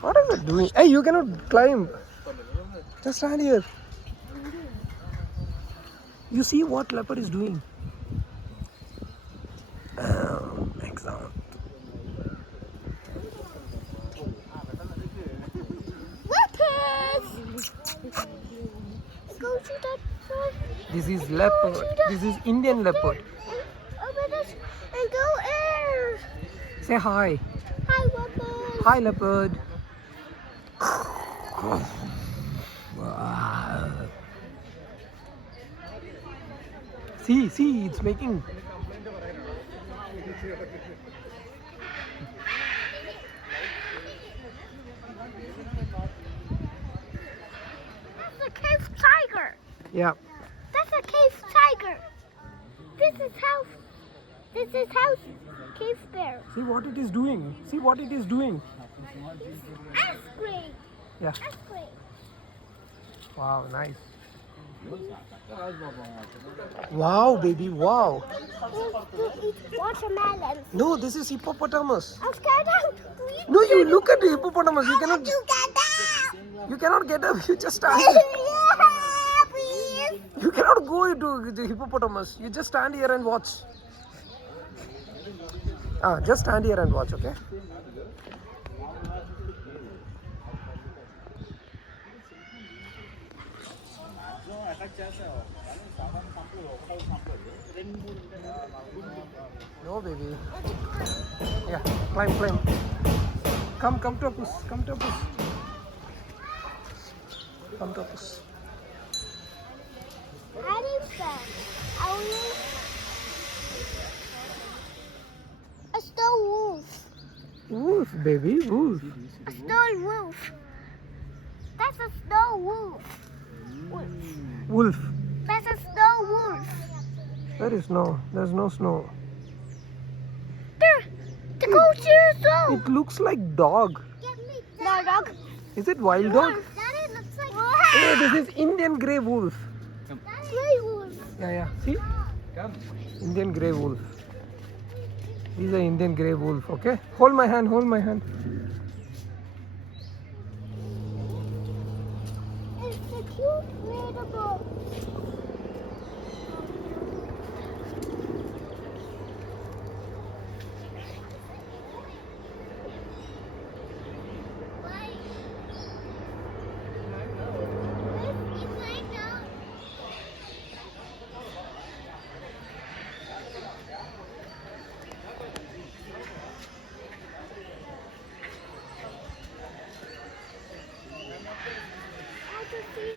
What is it doing? Hey, you cannot climb. Just stand here. You see what leopard is doing? Excellent. Leopards! Go to that one. This is leopard. This is Indian leopard. Open this and go air. Say hi. Hi, leopard. Hi, leopard. See, it's making. That's a cave tiger. Yeah. That's a cave tiger. This is house cave bear. See what it is doing. See what it is doing. Ice cream. Yeah. Ice cream. Wow, nice. Wow, baby, wow. Eat watermelon. No, this is hippopotamus. I'm scared out. No, you look at the hippopotamus. You I cannot. want to get down. You cannot get up. You just stand. Yeah, please. You cannot go into the hippopotamus. You just stand here and watch. Just stand here and watch, okay? No, baby. Yeah, climb. Come to a puss. Come to a puss. Come to a puss. How do you spell? A snow wolf. Wolf, baby, wolf. A snow wolf. That's a snow wolf. Wolf. That's a snow wolf. There is no. There's no snow. There. The goat here is snow. It looks like dog. No, dog. Is it wild dog? Daddy looks like Hey, this is Indian grey wolf. gray wolf. Yeah. See? Indian grey wolf. These are Indian grey wolf, okay? Hold my hand. It's a cute little boat.